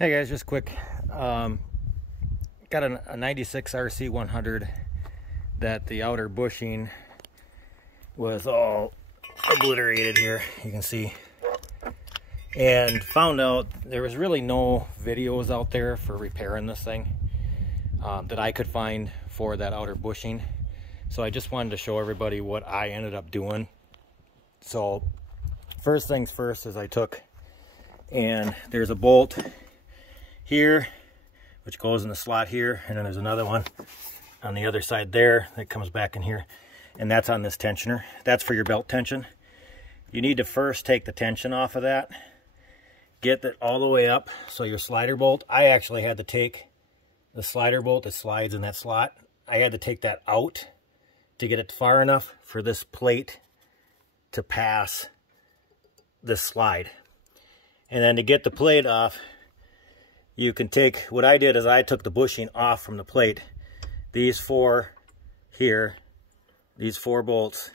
Hey guys, just quick. Got a 96 RC100 that the outer bushing was all obliterated here, you can see. And found out there was really no videos out there for repairing this thing that I could find for that outer bushing. So I just wanted to show everybody what I ended up doing. So first things first is I took, and there's a bolt here which goes in the slot here, and then there's another one on the other side there that comes back in here, and that's on this tensioner. That's for your belt tension. You need to first take the tension off of that, get that all the way up. So your slider bolt, I actually had to take the slider bolt that slides in that slot, I had to take that out to get it far enough for this plate to pass this slide. And then to get the plate off, you can take, what I did is I took the bushing off from the plate. These four here, these four bolts,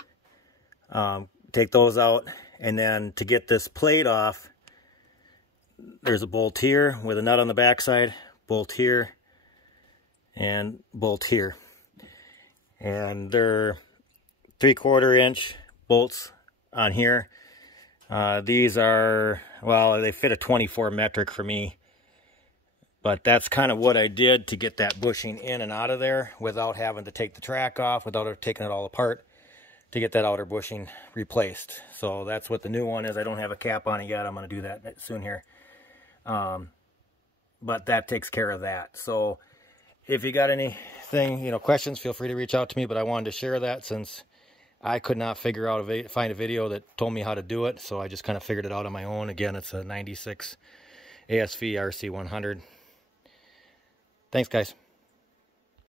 take those out. And then to get this plate off, there's a bolt here with a nut on the backside, bolt here, and bolt here. And they're 3/4 inch bolts on here. These are, well, they fit a 24 metric for me. But that's kind of what I did to get that bushing in and out of there without having to take the track off, without taking it all apart, to get that outer bushing replaced. So that's what the new one is. I don't have a cap on it yet. I'm going to do that soon here. But that takes care of that. So if you got anything, questions, feel free to reach out to me. But I wanted to share that since I could not figure out find a video that told me how to do it. So I just kind of figured it out on my own. Again, it's a 96 ASV RC100. Thanks, guys.